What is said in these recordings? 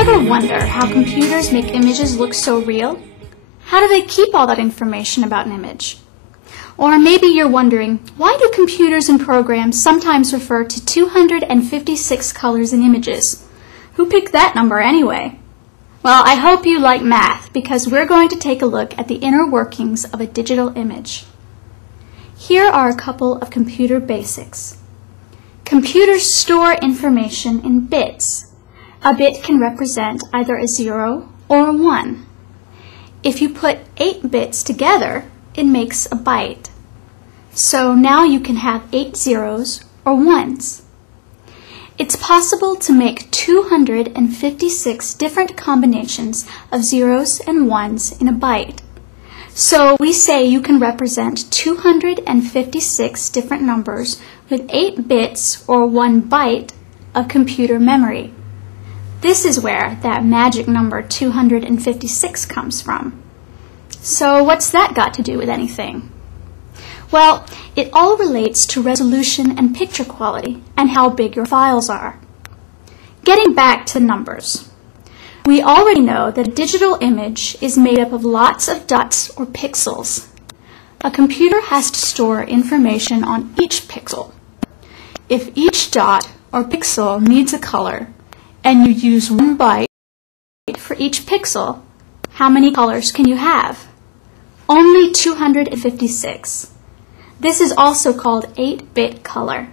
ever wonder how computers make images look so real? How do they keep all that information about an image? Or maybe you're wondering, why do computers and programs sometimes refer to 256 colors in images? Who picked that number anyway? Well, I hope you like math because we're going to take a look at the inner workings of a digital image. Here are a couple of computer basics. Computers store information in bits. A bit can represent either a 0 or a 1. If you put 8 bits together, it makes a byte. So now you can have 8 zeros or 1s. It's possible to make 256 different combinations of zeros and 1s in a byte. So we say you can represent 256 different numbers with 8 bits or 1 byte of computer memory. This is where that magic number 256 comes from. So what's that got to do with anything? Well, it all relates to resolution and picture quality and how big your files are. Getting back to numbers. We already know that a digital image is made up of lots of dots or pixels. A computer has to store information on each pixel. If each dot or pixel needs a color, and you use 1 byte for each pixel, how many colors can you have? Only 256. This is also called 8-bit color.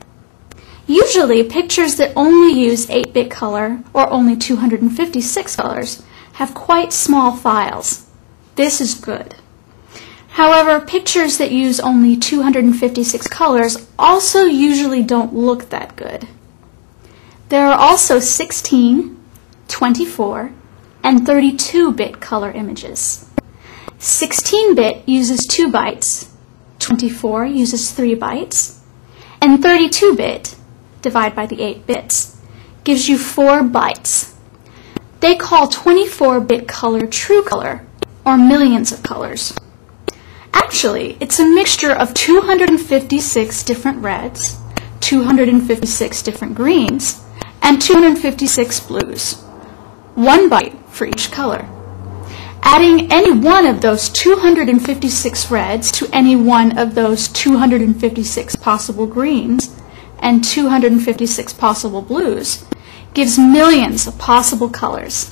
Usually, pictures that only use 8-bit color, or only 256 colors, have quite small files. This is good. However, pictures that use only 256 colors also usually don't look that good. There are also 16, 24, and 32-bit color images. 16-bit uses 2 bytes, 24 uses 3 bytes, and 32-bit, divide by the 8 bits, gives you 4 bytes. They call 24-bit color true color, or millions of colors. Actually, it's a mixture of 256 different reds, 256 different greens, and 256 blues. 1 byte for each color. Adding any one of those 256 reds to any one of those 256 possible greens and 256 possible blues gives millions of possible colors.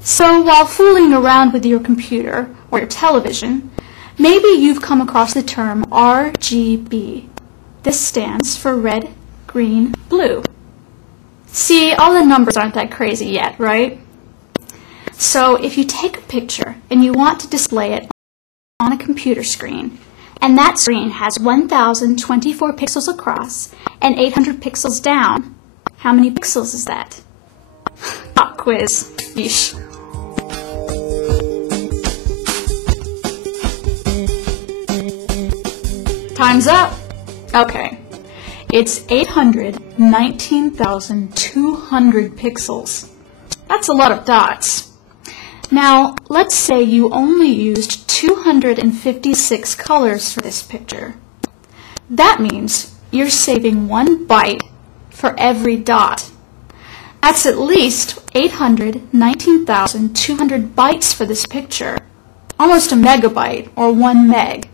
So while fooling around with your computer or your television, maybe you've come across the term RGB. This stands for red, green, blue. See, all the numbers aren't that crazy yet, right? So if you take a picture and you want to display it on a computer screen, and that screen has 1,024 pixels across and 800 pixels down, how many pixels is that? Pop quiz. Yeesh. Time's up. Okay. It's 819,200 pixels. That's a lot of dots. Now, let's say you only used 256 colors for this picture. That means you're saving 1 byte for every dot. That's at least 819,200 bytes for this picture, almost a megabyte or 1 meg.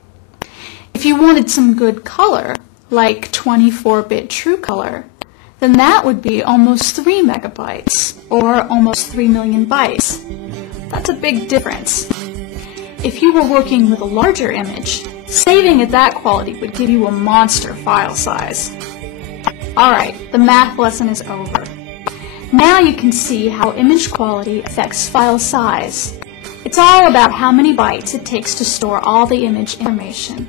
If you wanted some good color, like 24-bit true color, then that would be almost 3 megabytes, or almost 3 million bytes. That's a big difference. If you were working with a larger image, saving at that quality would give you a monster file size. Alright, the math lesson is over. Now you can see how image quality affects file size. It's all about how many bytes it takes to store all the image information.